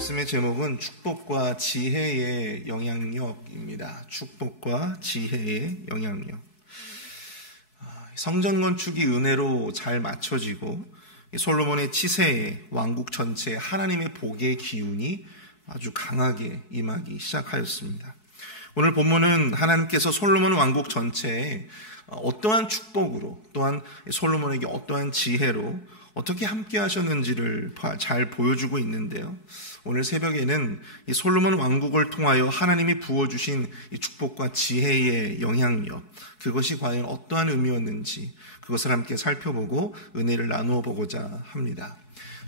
말씀의 제목은 축복과 지혜의 영향력입니다. 축복과 지혜의 영향력. 성전 건축이 은혜로 잘 맞춰지고 솔로몬의 치세에 왕국 전체에 하나님의 복의 기운이 아주 강하게 임하기 시작하였습니다. 오늘 본문은 하나님께서 솔로몬 왕국 전체에 어떠한 축복으로 또한 솔로몬에게 어떠한 지혜로 어떻게 함께 하셨는지를 잘 보여주고 있는데요. 오늘 새벽에는 이 솔로몬 왕국을 통하여 하나님이 부어주신 이 축복과 지혜의 영향력, 그것이 과연 어떠한 의미였는지 그것을 함께 살펴보고 은혜를 나누어 보고자 합니다.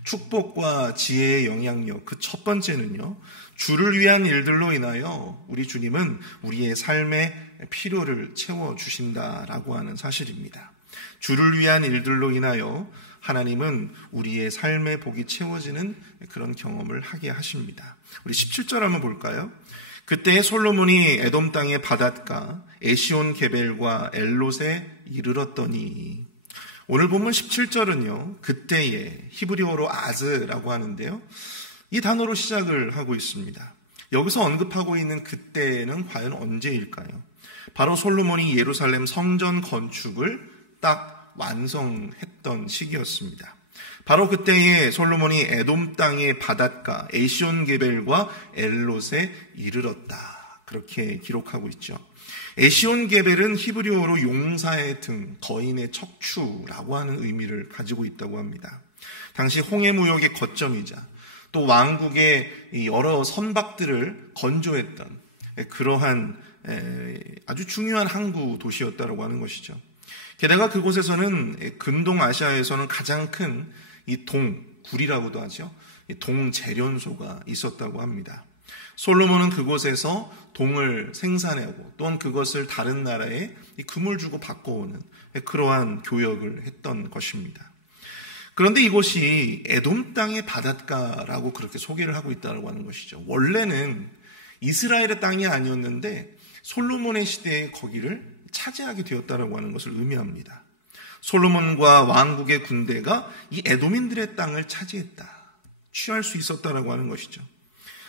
축복과 지혜의 영향력, 그 첫 번째는요, 주를 위한 일들로 인하여 우리 주님은 우리의 삶의 필요를 채워주신다라고 하는 사실입니다. 주를 위한 일들로 인하여 하나님은 우리의 삶의 복이 채워지는 그런 경험을 하게 하십니다. 우리 17절 한번 볼까요? 그때 솔로몬이 에돔 땅의 바닷가 에시온 게벨과 엘롯에 이르렀더니, 오늘 본문 17절은요, 그때에 히브리어로 아즈라고 하는데요, 이 단어로 시작을 하고 있습니다. 여기서 언급하고 있는 그때는 과연 언제일까요? 바로 솔로몬이 예루살렘 성전 건축을 딱 완성했던 시기였습니다. 바로 그때에 솔로몬이 에돔 땅의 바닷가 에시온 게벨과 엘롯에 이르렀다, 그렇게 기록하고 있죠. 에시온 게벨은 히브리어로 용사의 등, 거인의 척추라고 하는 의미를 가지고 있다고 합니다. 당시 홍해무역의 거점이자 또 왕국의 여러 선박들을 건조했던 그러한 아주 중요한 항구 도시였다고 하는 것이죠. 게다가 그곳에서는 근동아시아에서는 가장 큰 이 굴이라고도 하죠. 이 동재련소가 있었다고 합니다. 솔로몬은 그곳에서 동을 생산하고 또한 그것을 다른 나라에 금을 주고 바꿔오는 그러한 교역을 했던 것입니다. 그런데 이곳이 에돔 땅의 바닷가라고 그렇게 소개를 하고 있다고 하는 것이죠. 원래는 이스라엘의 땅이 아니었는데 솔로몬의 시대에 거기를 차지하게 되었다라고 하는 것을 의미합니다. 솔로몬과 왕국의 군대가 이 에돔인들의 땅을 차지했다, 취할 수 있었다라고 하는 것이죠.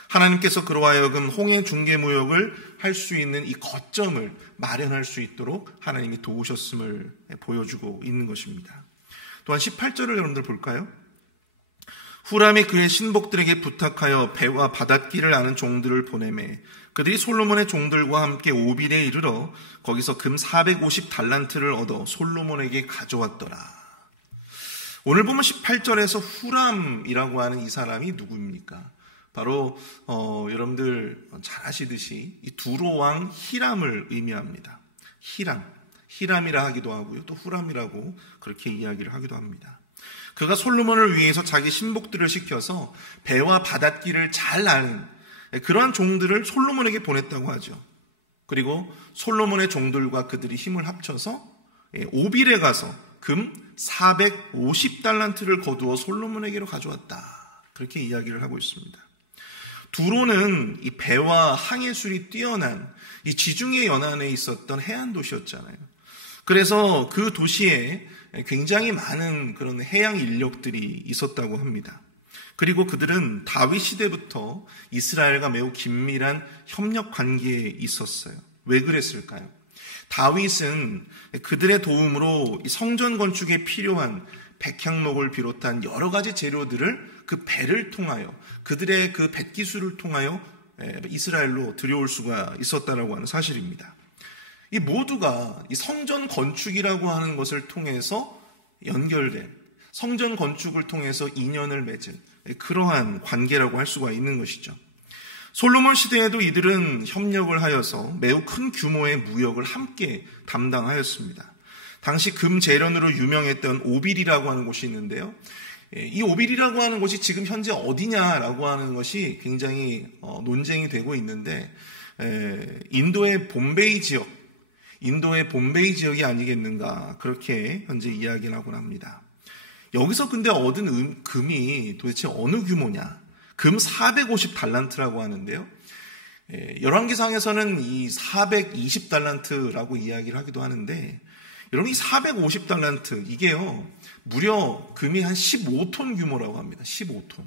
하나님께서 그로 하여금 홍해 중개무역을 할 수 있는 이 거점을 마련할 수 있도록 하나님이 도우셨음을 보여주고 있는 것입니다. 또한 18절을 여러분들 볼까요? 후람이 그의 신복들에게 부탁하여 배와 바닷길을 아는 종들을 보내매 그들이 솔로몬의 종들과 함께 오빌에 이르러 거기서 금 450달란트를 얻어 솔로몬에게 가져왔더라. 오늘 보면 18절에서 후람이라고 하는 이 사람이 누구입니까? 바로 여러분들 잘 아시듯이 이 두로왕 히람을 의미합니다. 히람이라 하기도 하고요, 또 후람이라고 그렇게 이야기를 하기도 합니다. 그가 솔로몬을 위해서 자기 신복들을 시켜서 배와 바닷길을 잘 아는 그러한 종들을 솔로몬에게 보냈다고 하죠. 그리고 솔로몬의 종들과 그들이 힘을 합쳐서 오빌에 가서 금 450달란트를 거두어 솔로몬에게로 가져왔다, 그렇게 이야기를 하고 있습니다. 두로는 이 배와 항해술이 뛰어난 이 지중해 연안에 있었던 해안 도시였잖아요. 그래서 그 도시에 굉장히 많은 그런 해양 인력들이 있었다고 합니다. 그리고 그들은 다윗 시대부터 이스라엘과 매우 긴밀한 협력 관계에 있었어요. 왜 그랬을까요? 다윗은 그들의 도움으로 성전 건축에 필요한 백향목을 비롯한 여러 가지 재료들을 그 배를 통하여, 그들의 그 뱃기술을 통하여 이스라엘로 들여올 수가 있었다라고 하는 사실입니다. 이 모두가 이 성전 건축이라고 하는 것을 통해서 연결된, 성전 건축을 통해서 인연을 맺은 그러한 관계라고 할 수가 있는 것이죠. 솔로몬 시대에도 이들은 협력을 하여서 매우 큰 규모의 무역을 함께 담당하였습니다. 당시 금재련으로 유명했던 오빌이라고 하는 곳이 있는데요. 이 오빌이라고 하는 곳이 지금 현재 어디냐라고 하는 것이 굉장히 논쟁이 되고 있는데, 인도의 봄베이 지역이 아니겠는가, 그렇게 현재 이야기를 하곤 합니다. 여기서 근데 얻은 금이 도대체 어느 규모냐? 금 450달란트라고 하는데요. 열왕기상에서는 이 420달란트라고 이야기를 하기도 하는데, 여러분 이 450달란트 이게요, 무려 금이 한 15톤 규모라고 합니다. 15톤.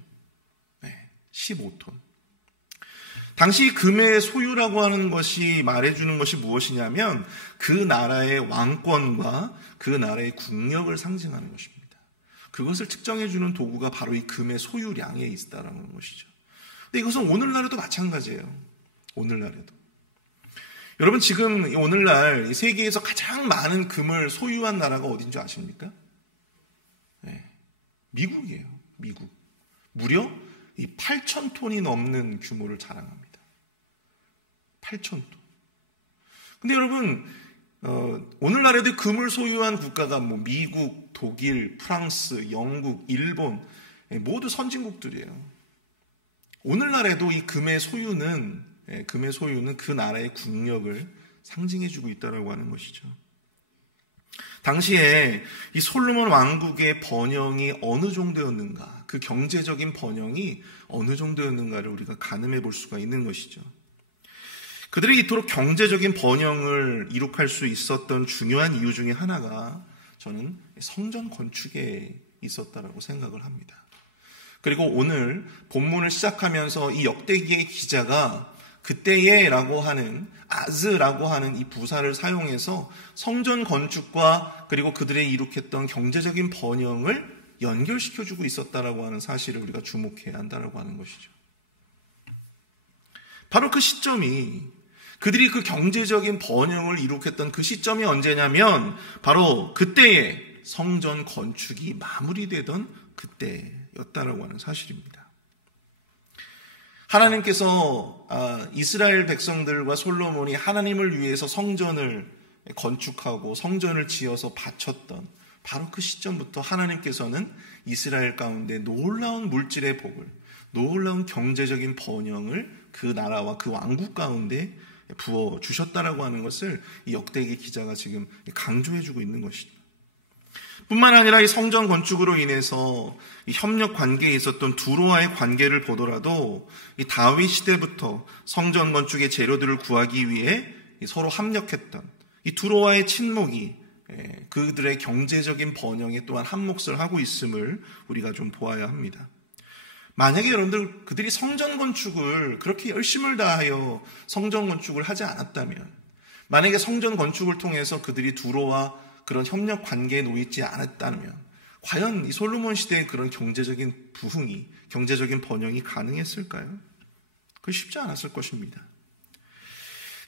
15톤. 당시 금의 소유라고 하는 것이 말해주는 것이 무엇이냐면 그 나라의 왕권과 그 나라의 국력을 상징하는 것입니다. 그것을 측정해주는 도구가 바로 이 금의 소유량에 있다는 것이죠. 근데 이것은 오늘날에도 마찬가지예요. 오늘날에도. 여러분 지금 오늘날 세계에서 가장 많은 금을 소유한 나라가 어딘 줄 아십니까? 네, 미국이에요. 미국. 무려 이 8,000톤이 넘는 규모를 자랑합니다. 8,000톤. 근데 여러분 오늘날에도 금을 소유한 국가가 뭐 미국, 독일, 프랑스, 영국, 일본 모두 선진국들이에요. 오늘날에도 이 금의 소유는 그 나라의 국력을 상징해주고 있다라고 하는 것이죠. 당시에 이 솔로몬 왕국의 번영이 어느 정도였는가, 그 경제적인 번영이 어느 정도였는가를 우리가 가늠해 볼 수가 있는 것이죠. 그들이 이토록 경제적인 번영을 이룩할 수 있었던 중요한 이유 중에 하나가 저는 성전 건축에 있었다라고 생각을 합니다. 그리고 오늘 본문을 시작하면서 이 역대기의 기자가 그때에라고 하는 아즈라고 하는 이 부사를 사용해서 성전 건축과 그리고 그들의 이룩했던 경제적인 번영을 연결시켜주고 있었다라고 하는 사실을 우리가 주목해야 한다라고 하는 것이죠. 바로 그 시점이 그들이 그 경제적인 번영을 이룩했던 그 시점이 언제냐면 바로 그때에 성전 건축이 마무리되던 그때였다라고 하는 사실입니다. 하나님께서 이스라엘 백성들과 솔로몬이 하나님을 위해서 성전을 건축하고 성전을 지어서 바쳤던 바로 그 시점부터 하나님께서는 이스라엘 가운데 놀라운 물질의 복을, 놀라운 경제적인 번영을 그 나라와 그 왕국 가운데 부어주셨다라고 하는 것을 이 역대기 기자가 지금 강조해주고 있는 것입니다. 뿐만 아니라 이 성전 건축으로 인해서 이 협력 관계에 있었던 두로와의 관계를 보더라도 이 다윗 시대부터 성전 건축의 재료들을 구하기 위해 서로 합력했던 이 두로와의 친목이 그들의 경제적인 번영에 또한 한몫을 하고 있음을 우리가 좀 보아야 합니다. 만약에 여러분들 그들이 성전 건축을 그렇게 열심을 다하여 성전 건축을 하지 않았다면, 만약에 성전 건축을 통해서 그들이 두로와 그런 협력 관계에 놓이지 않았다면 과연 이 솔로몬 시대의 그런 경제적인 부흥이, 경제적인 번영이 가능했을까요? 그게 쉽지 않았을 것입니다.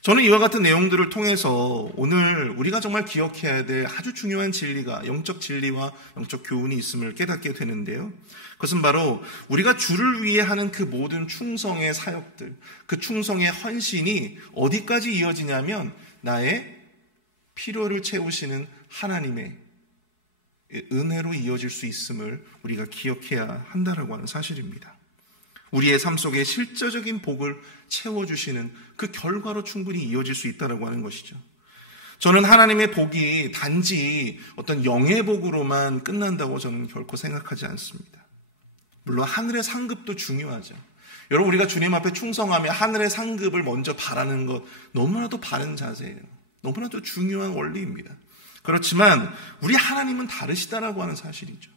저는 이와 같은 내용들을 통해서 오늘 우리가 정말 기억해야 될 아주 중요한 진리가, 영적 진리와 영적 교훈이 있음을 깨닫게 되는데요. 그것은 바로 우리가 주를 위해 하는 그 모든 충성의 사역들, 그 충성의 헌신이 어디까지 이어지냐면 나의 필요를 채우시는 하나님의 은혜로 이어질 수 있음을 우리가 기억해야 한다라고 하는 사실입니다. 우리의 삶 속에 실제적인 복을 채워주시는 그 결과로 충분히 이어질 수 있다라고 하는 것이죠. 저는 하나님의 복이 단지 어떤 영의 복으로만 끝난다고 저는 결코 생각하지 않습니다. 물론 하늘의 상급도 중요하죠. 여러분, 우리가 주님 앞에 충성하며 하늘의 상급을 먼저 바라는 것 너무나도 바른 자세예요. 너무나도 중요한 원리입니다. 그렇지만 우리 하나님은 다르시다라고 하는 사실이죠.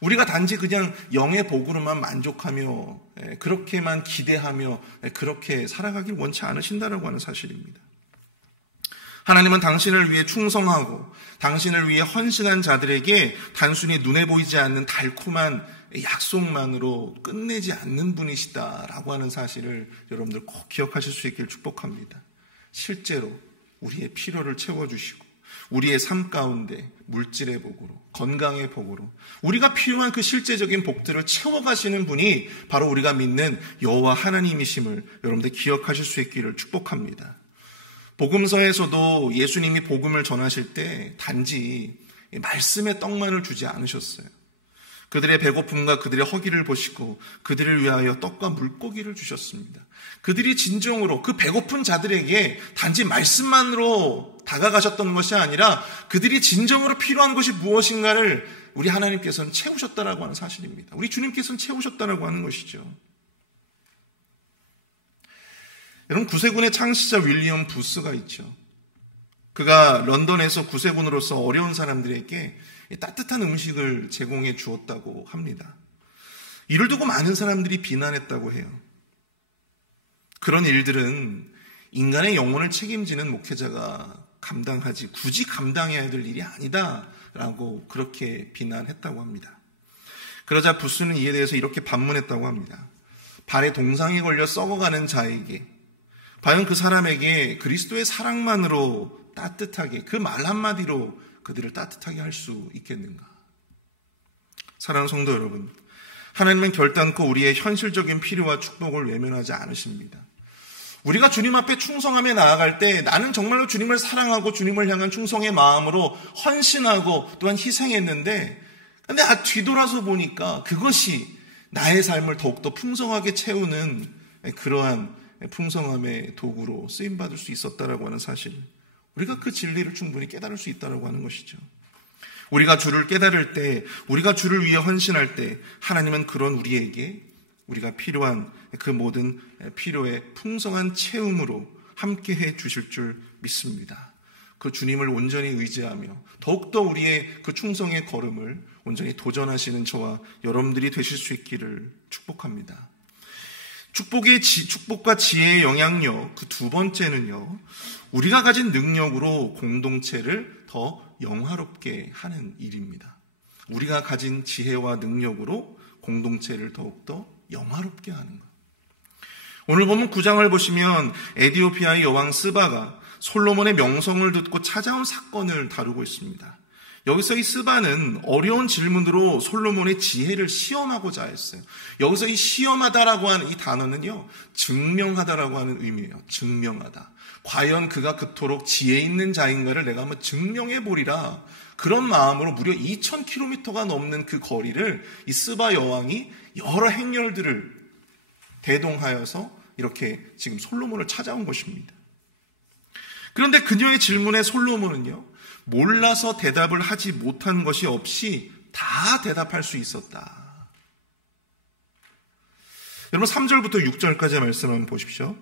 우리가 단지 그냥 영의 복으로만 만족하며 그렇게만 기대하며 그렇게 살아가길 원치 않으신다라고 하는 사실입니다. 하나님은 당신을 위해 충성하고 당신을 위해 헌신한 자들에게 단순히 눈에 보이지 않는 달콤한 약속만으로 끝내지 않는 분이시다라고 하는 사실을 여러분들 꼭 기억하실 수 있기를 축복합니다. 실제로 우리의 필요를 채워주시고 우리의 삶 가운데 물질의 복으로, 건강의 복으로 우리가 필요한 그 실제적인 복들을 채워가시는 분이 바로 우리가 믿는 여호와 하나님이심을 여러분들 기억하실 수 있기를 축복합니다. 복음서에서도 예수님이 복음을 전하실 때 단지 말씀의 떡만을 주지 않으셨어요. 그들의 배고픔과 그들의 허기를 보시고 그들을 위하여 떡과 물고기를 주셨습니다. 그들이 진정으로 그 배고픈 자들에게 단지 말씀만으로 다가가셨던 것이 아니라 그들이 진정으로 필요한 것이 무엇인가를 우리 하나님께서는 채우셨다라고 하는 사실입니다. 우리 주님께서는 채우셨다라고 하는 것이죠. 여러분, 구세군의 창시자 윌리엄 부스가 있죠. 그가 런던에서 구세군으로서 어려운 사람들에게 따뜻한 음식을 제공해 주었다고 합니다. 이를 두고 많은 사람들이 비난했다고 해요. 그런 일들은 인간의 영혼을 책임지는 목회자가 굳이 감당해야 될 일이 아니다라고 그렇게 비난했다고 합니다. 그러자 부스는 이에 대해서 이렇게 반문했다고 합니다. 발에 동상이 걸려 썩어가는 자에게 과연 그 사람에게 그리스도의 사랑만으로 따뜻하게, 그 말 한마디로 그들을 따뜻하게 할 수 있겠는가? 사랑하는 성도 여러분, 하나님은 결단코 우리의 현실적인 필요와 축복을 외면하지 않으십니다. 우리가 주님 앞에 충성하며 나아갈 때 나는 정말로 주님을 사랑하고 주님을 향한 충성의 마음으로 헌신하고 또한 희생했는데, 근데 뒤돌아서 보니까 그것이 나의 삶을 더욱더 풍성하게 채우는 그러한 풍성함의 도구로 쓰임받을 수 있었다라고 하는 사실, 우리가 그 진리를 충분히 깨달을 수 있다라고 하는 것이죠. 우리가 주를 깨달을 때, 우리가 주를 위해 헌신할 때 하나님은 그런 우리에게 우리가 필요한 그 모든 필요의 풍성한 채움으로 함께해 주실 줄 믿습니다. 그 주님을 온전히 의지하며 더욱더 우리의 그 충성의 걸음을 온전히 도전하시는 저와 여러분들이 되실 수 있기를 축복합니다. 축복과 지혜의 영향력, 그 두 번째는요, 우리가 가진 능력으로 공동체를 더 영화롭게 하는 일입니다. 우리가 가진 지혜와 능력으로 공동체를 더욱더 영화롭게 하는 것. 오늘 보면 9장을 보시면 에디오피아의 여왕 스바가 솔로몬의 명성을 듣고 찾아온 사건을 다루고 있습니다. 여기서 이 스바는 어려운 질문으로 솔로몬의 지혜를 시험하고자 했어요. 여기서 이 시험하다라고 하는 이 단어는요, 증명하다라고 하는 의미예요. 증명하다. 과연 그가 그토록 지혜 있는 자인가를 내가 한번 증명해 보리라. 그런 마음으로 무려 2000km가 넘는 그 거리를 이 스바 여왕이 여러 행렬들을 대동하여서 이렇게 지금 솔로몬을 찾아온 것입니다. 그런데 그녀의 질문에 솔로몬은요, 몰라서 대답을 하지 못한 것이 없이 다 대답할 수 있었다. 여러분 3절부터 6절까지의 말씀 한번 보십시오.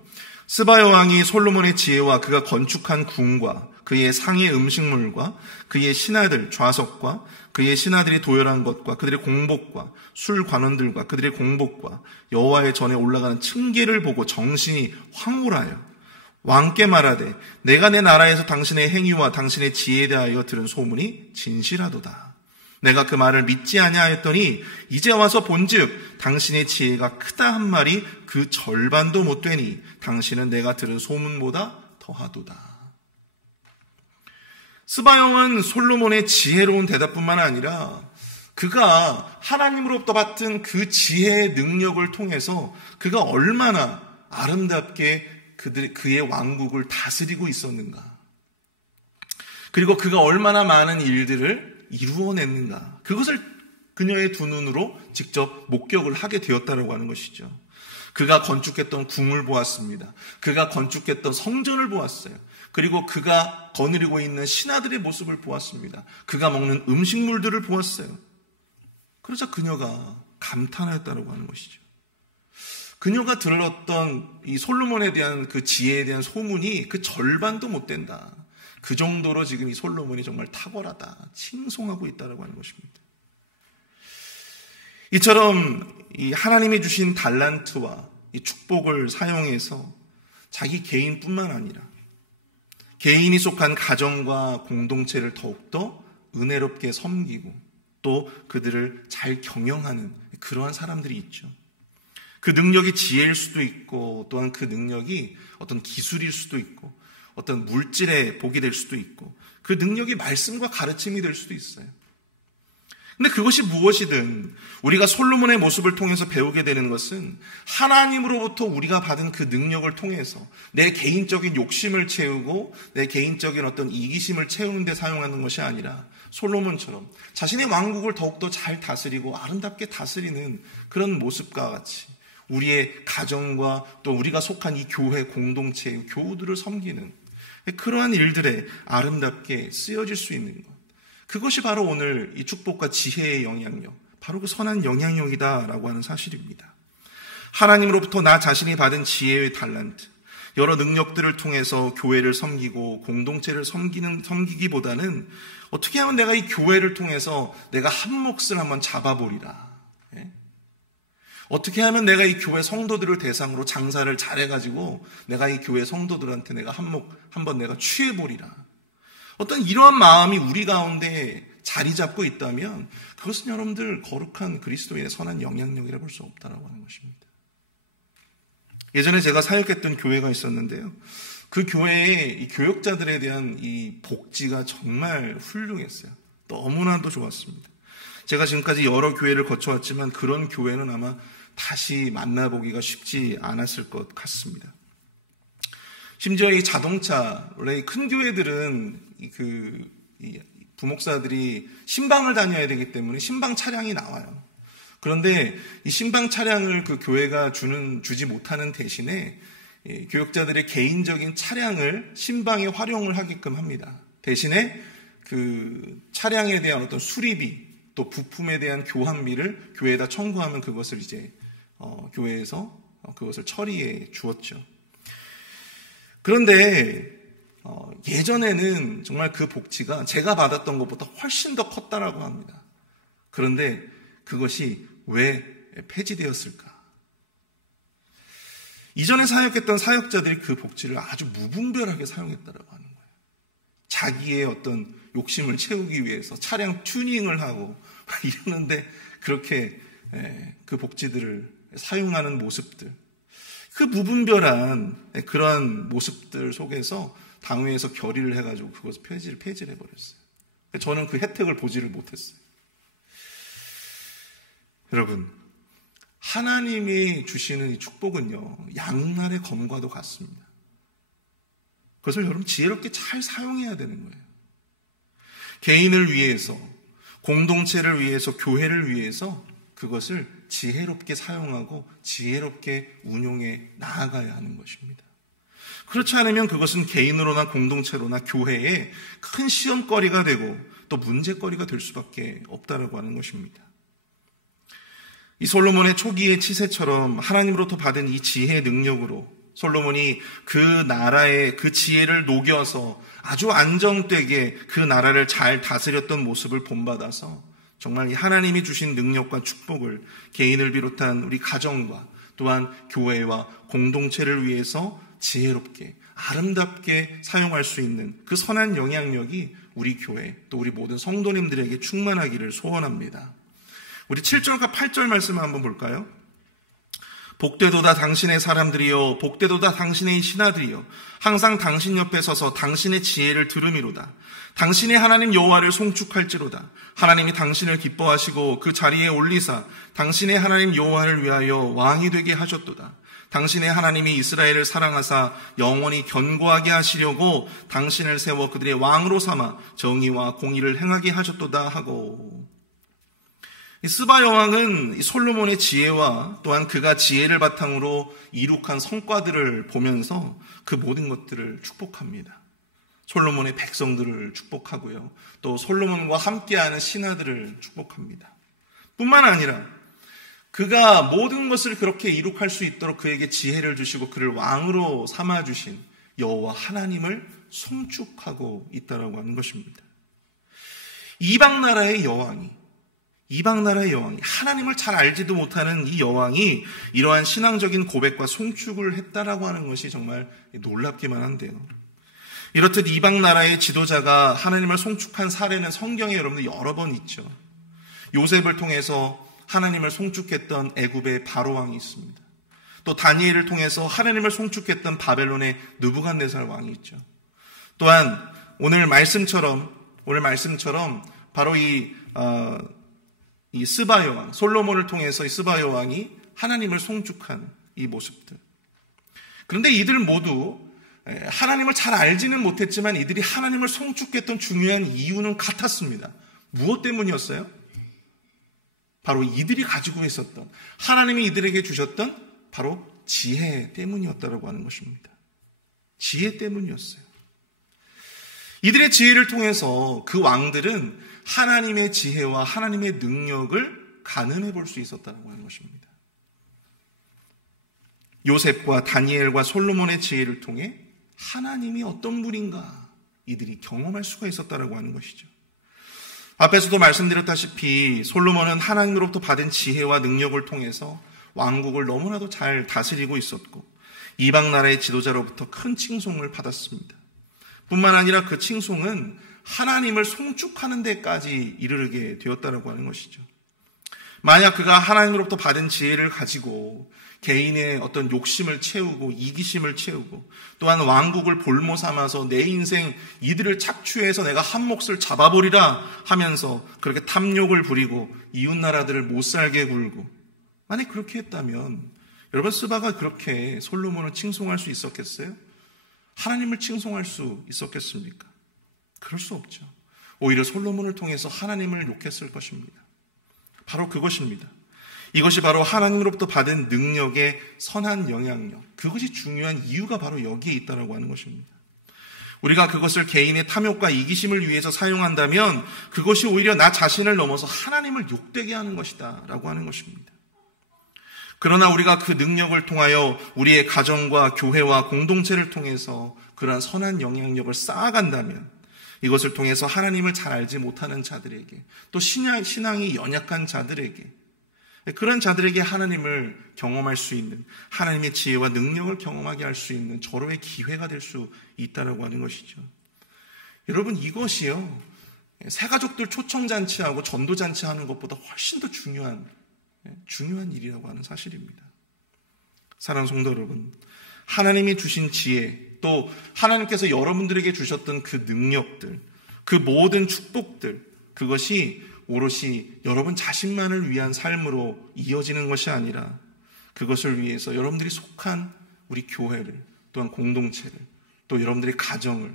스바 여왕이 솔로몬의 지혜와 그가 건축한 궁과 그의 상의 음식물과 그의 신하들 좌석과 그의 신하들이 도열한 것과 그들의 공복과 술 관원들과 그들의 공복과 여호와의 전에 올라가는 층계를 보고 정신이 황홀하여 왕께 말하되 내가 내 나라에서 당신의 행위와 당신의 지혜에 대하여 들은 소문이 진실하도다. 내가 그 말을 믿지 아니하였더니 이제 와서 본즉 당신의 지혜가 크다 한 말이 그 절반도 못 되니 당신은 내가 들은 소문보다 더하도다. 스바 여왕은 솔로몬의 지혜로운 대답뿐만 아니라 그가 하나님으로부터 받은 그 지혜의 능력을 통해서 그가 얼마나 아름답게 그의 왕국을 다스리고 있었는가, 그리고 그가 얼마나 많은 일들을 이루어냈는가, 그것을 그녀의 두 눈으로 직접 목격을 하게 되었다고 하는 것이죠. 그가 건축했던 궁을 보았습니다. 그가 건축했던 성전을 보았어요. 그리고 그가 거느리고 있는 신하들의 모습을 보았습니다. 그가 먹는 음식물들을 보았어요. 그러자 그녀가 감탄하였다고 하는 것이죠. 그녀가 들었던 이 솔로몬에 대한 그 지혜에 대한 소문이 그 절반도 못 된다. 그 정도로 지금 이 솔로몬이 정말 탁월하다, 칭송하고 있다고 하는 것입니다. 이처럼 이 하나님이 주신 달란트와 이 축복을 사용해서 자기 개인뿐만 아니라 개인이 속한 가정과 공동체를 더욱더 은혜롭게 섬기고 또 그들을 잘 경영하는 그러한 사람들이 있죠. 그 능력이 지혜일 수도 있고 또한 그 능력이 어떤 기술일 수도 있고 어떤 물질의 복이 될 수도 있고 그 능력이 말씀과 가르침이 될 수도 있어요. 근데 그것이 무엇이든 우리가 솔로몬의 모습을 통해서 배우게 되는 것은 하나님으로부터 우리가 받은 그 능력을 통해서 내 개인적인 욕심을 채우고 내 개인적인 어떤 이기심을 채우는 데 사용하는 것이 아니라 솔로몬처럼 자신의 왕국을 더욱더 잘 다스리고 아름답게 다스리는 그런 모습과 같이 우리의 가정과 또 우리가 속한 이 교회 공동체의 교우들을 섬기는 그러한 일들에 아름답게 쓰여질 수 있는 것, 그것이 바로 오늘 이 축복과 지혜의 영향력, 바로 그 선한 영향력이다라고 하는 사실입니다. 하나님으로부터 나 자신이 받은 지혜의 달란트, 여러 능력들을 통해서 교회를 섬기고 공동체를 섬기기보다는 어떻게 하면 내가 이 교회를 통해서 내가 한 몫을 한번 잡아보리라. 어떻게 하면 내가 이 교회 성도들을 대상으로 장사를 잘해가지고 내가 이 교회 성도들한테 내가 한번 내가 취해보리라. 어떤 이러한 마음이 우리 가운데 자리 잡고 있다면 그것은 여러분들 거룩한 그리스도인의 선한 영향력이라 볼 수 없다라고 하는 것입니다. 예전에 제가 사역했던 교회가 있었는데요. 그 교회의 이 교역자들에 대한 이 복지가 정말 훌륭했어요. 너무나도 좋았습니다. 제가 지금까지 여러 교회를 거쳐왔지만 그런 교회는 아마 다시 만나보기가 쉽지 않았을 것 같습니다. 심지어 이 자동차, 원래 큰 교회들은 이 부목사들이 신방을 다녀야 되기 때문에 신방 차량이 나와요. 그런데 이 신방 차량을 그 교회가 주지 못하는 대신에 교역자들의 개인적인 차량을 신방에 활용을 하게끔 합니다. 대신에 그 차량에 대한 어떤 수리비 또 부품에 대한 교환비를 교회에다 청구하면 그것을 이제 교회에서 그것을 처리해 주었죠. 그런데 예전에는 정말 그 복지가 제가 받았던 것보다 훨씬 더 컸다라고 합니다. 그런데 그것이 왜 폐지되었을까? 이전에 사역했던 사역자들이 그 복지를 아주 무분별하게 사용했다라고 하는 거예요. 자기의 어떤 욕심을 채우기 위해서 차량 튜닝을 하고 이러는데 그렇게 그 복지들을 사용하는 모습들, 그 무분별한 그러한 모습들 속에서 당회에서 결의를 해가지고 그것을 폐지를 해버렸어요. 저는 그 혜택을 보지를 못했어요. 여러분, 하나님이 주시는 이 축복은요, 양날의 검과도 같습니다. 그것을 여러분 지혜롭게 잘 사용해야 되는 거예요. 개인을 위해서, 공동체를 위해서, 교회를 위해서 그것을 지혜롭게 사용하고 지혜롭게 운용해 나아가야 하는 것입니다. 그렇지 않으면 그것은 개인으로나 공동체로나 교회에 큰 시험거리가 되고 또 문제거리가 될 수밖에 없다라고 하는 것입니다. 이 솔로몬의 초기의 치세처럼 하나님으로부터 받은 이 지혜의 능력으로 솔로몬이 그 나라의 그 지혜를 녹여서 아주 안정되게 그 나라를 잘 다스렸던 모습을 본받아서 정말 이 하나님이 주신 능력과 축복을 개인을 비롯한 우리 가정과 또한 교회와 공동체를 위해서 지혜롭게 아름답게 사용할 수 있는 그 선한 영향력이 우리 교회 또 우리 모든 성도님들에게 충만하기를 소원합니다. 우리 7절과 8절 말씀을 한번 볼까요? 복되도다 당신의 사람들이여, 복되도다 당신의 신하들이여, 항상 당신 옆에 서서 당신의 지혜를 들으미로다. 당신의 하나님 여호와를 송축할지로다. 하나님이 당신을 기뻐하시고 그 자리에 올리사 당신의 하나님 여호와를 위하여 왕이 되게 하셨도다. 당신의 하나님이 이스라엘을 사랑하사 영원히 견고하게 하시려고 당신을 세워 그들의 왕으로 삼아 정의와 공의를 행하게 하셨도다 하고, 이 스바 여왕은 솔로몬의 지혜와 또한 그가 지혜를 바탕으로 이룩한 성과들을 보면서 그 모든 것들을 축복합니다. 솔로몬의 백성들을 축복하고요. 또 솔로몬과 함께하는 신하들을 축복합니다. 뿐만 아니라 그가 모든 것을 그렇게 이룩할 수 있도록 그에게 지혜를 주시고 그를 왕으로 삼아주신 여호와 하나님을 송축하고 있다라고 하는 것입니다. 이방 나라의 여왕이 하나님을 잘 알지도 못하는 이 여왕이 이러한 신앙적인 고백과 송축을 했다라고 하는 것이 정말 놀랍기만 한데요. 이렇듯 이방 나라의 지도자가 하나님을 송축한 사례는 성경에 여러분들 여러 번 있죠. 요셉을 통해서 하나님을 송축했던 애굽의 바로 왕이 있습니다. 또 다니엘을 통해서 하나님을 송축했던 바벨론의 느부갓네살 왕이 있죠. 또한 오늘 말씀처럼 바로 이 스바 여왕, 솔로몬을 통해서 이 스바 여왕이 하나님을 송축한 이 모습들. 그런데 이들 모두 하나님을 잘 알지는 못했지만 이들이 하나님을 송축했던 중요한 이유는 같았습니다. 무엇 때문이었어요? 바로 이들이 가지고 있었던, 하나님이 이들에게 주셨던 바로 지혜 때문이었다고 하는 것입니다. 지혜 때문이었어요. 이들의 지혜를 통해서 그 왕들은 하나님의 지혜와 하나님의 능력을 가늠해 볼 수 있었다고 하는 것입니다. 요셉과 다니엘과 솔로몬의 지혜를 통해 하나님이 어떤 분인가 이들이 경험할 수가 있었다고 하는 것이죠. 앞에서도 말씀드렸다시피 솔로몬은 하나님으로부터 받은 지혜와 능력을 통해서 왕국을 너무나도 잘 다스리고 있었고 이방 나라의 지도자로부터 큰 칭송을 받았습니다. 뿐만 아니라 그 칭송은 하나님을 송축하는 데까지 이르게 되었다고 하는 것이죠. 만약 그가 하나님으로부터 받은 지혜를 가지고 개인의 어떤 욕심을 채우고 이기심을 채우고 또한 왕국을 볼모 삼아서 내 인생 이들을 착취해서 내가 한 몫을 잡아버리라 하면서 그렇게 탐욕을 부리고 이웃 나라들을 못살게 굴고 만약 그렇게 했다면 여러분 스바가 그렇게 솔로몬을 칭송할 수 있었겠어요? 하나님을 칭송할 수 있었겠습니까? 그럴 수 없죠. 오히려 솔로몬을 통해서 하나님을 욕했을 것입니다. 바로 그것입니다. 이것이 바로 하나님으로부터 받은 능력의 선한 영향력, 그것이 중요한 이유가 바로 여기에 있다고 하는 것입니다. 우리가 그것을 개인의 탐욕과 이기심을 위해서 사용한다면 그것이 오히려 나 자신을 넘어서 하나님을 욕되게 하는 것이다 라고 하는 것입니다. 그러나 우리가 그 능력을 통하여 우리의 가정과 교회와 공동체를 통해서 그러한 선한 영향력을 쌓아간다면 이것을 통해서 하나님을 잘 알지 못하는 자들에게 또 신앙이 연약한 자들에게 그런 자들에게 하나님을 경험할 수 있는 하나님의 지혜와 능력을 경험하게 할 수 있는 절호의 기회가 될 수 있다고 하는 것이죠. 여러분 이것이요 새가족들 초청잔치하고 전도잔치하는 것보다 훨씬 더 중요한 일이라고 하는 사실입니다. 사랑하는 성도 여러분, 하나님이 주신 지혜 또 하나님께서 여러분들에게 주셨던 그 능력들, 그 모든 축복들, 그것이 오롯이 여러분 자신만을 위한 삶으로 이어지는 것이 아니라 그것을 위해서 여러분들이 속한 우리 교회를 또한 공동체를 또 여러분들의 가정을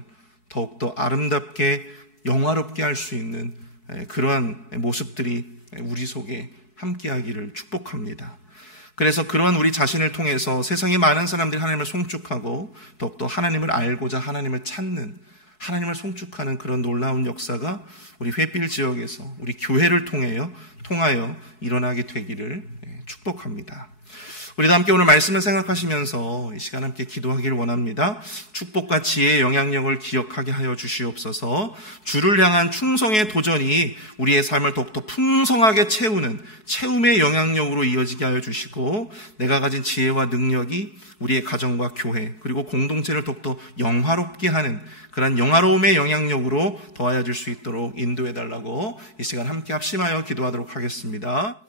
더욱더 아름답게 영화롭게 할 수 있는 그러한 모습들이 우리 속에 함께하기를 축복합니다. 그래서 그러한 우리 자신을 통해서 세상의 많은 사람들이 하나님을 송축하고 더욱더 하나님을 알고자 하나님을 찾는 하나님을 송축하는 그런 놀라운 역사가 우리 회필 지역에서 우리 교회를 통하여 일어나게 되기를 축복합니다. 우리도 함께 오늘 말씀을 생각하시면서 이 시간 함께 기도하기를 원합니다. 축복과 지혜의 영향력을 기억하게 하여 주시옵소서. 주를 향한 충성의 도전이 우리의 삶을 더욱더 풍성하게 채우는 채움의 영향력으로 이어지게 하여 주시고 내가 가진 지혜와 능력이 우리의 가정과 교회 그리고 공동체를 더욱더 영화롭게 하는 그런 영화로움의 영향력으로 더하여 줄 수 있도록 인도해 달라고 이 시간 함께 합심하여 기도하도록 하겠습니다.